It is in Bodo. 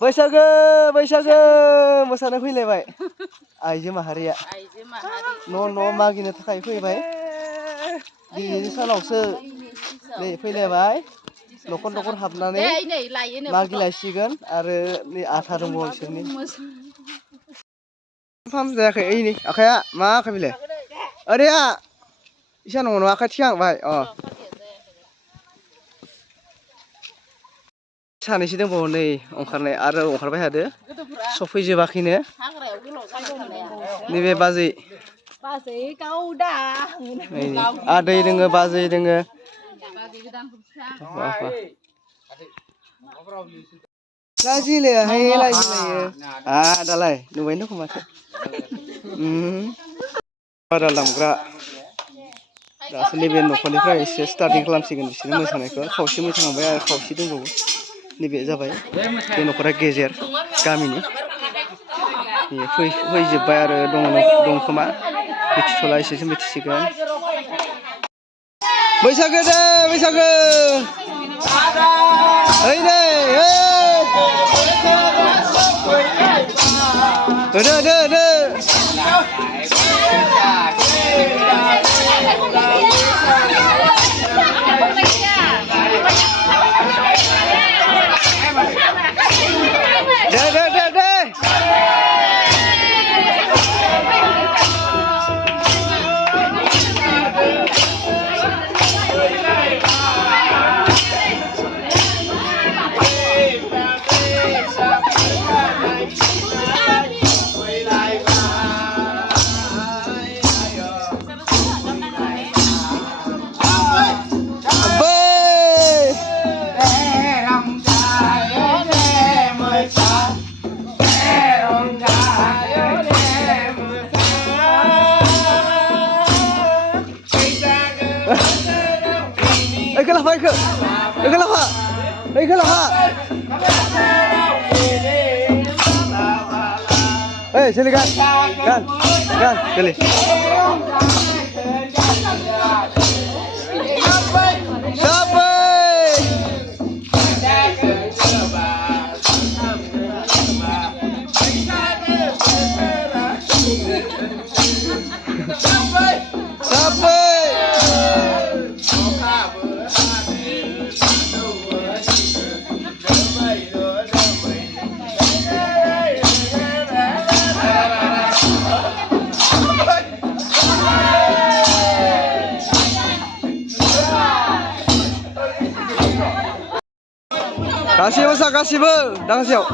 बैसागो बैसागो मोसानो फैलायबाय आइजो माहारिया न' मागिनो थाखाय फैबाय दिनैनि सानावसो नै फैलायबाय न'खर न'खर हाबनानै मागिलायसिगोन आरो नै आथा दंबावो बिसोरनि फाम जायाखै ओइनै आखाइया मा आखाइ बिलाय ओरैया इसा नङा आखाइ थिखांबाय सानैसो दंबावो नै ओंखारनाय आरो ओंखारबाय थादो सफैजोबाखैनो नैबे बाजै आदै दोङो बाजै दोङो लाजिलायाहाय लाजिलायो दालाय नुबायनो दख माथो बारा दामग्रा दासो नैबे न'खरनिफ्राय एसे स्टार्टिं खालामसिगोन बिसोरो मोसानायखौ खावसे मोसाखांबाय आरो खावसे दंबावो नैबे जाबाय बे न'खरा गेजेर गामिनि फैजोब्बाय आरो दं खोमा मिथिथ'ला एसेसो मिथिसिगोन बैसागो दे बैसागो ओइ नै होदो होदो होदो दे Hey, sini kan, sini. Kasih masak kasih be, dah siap.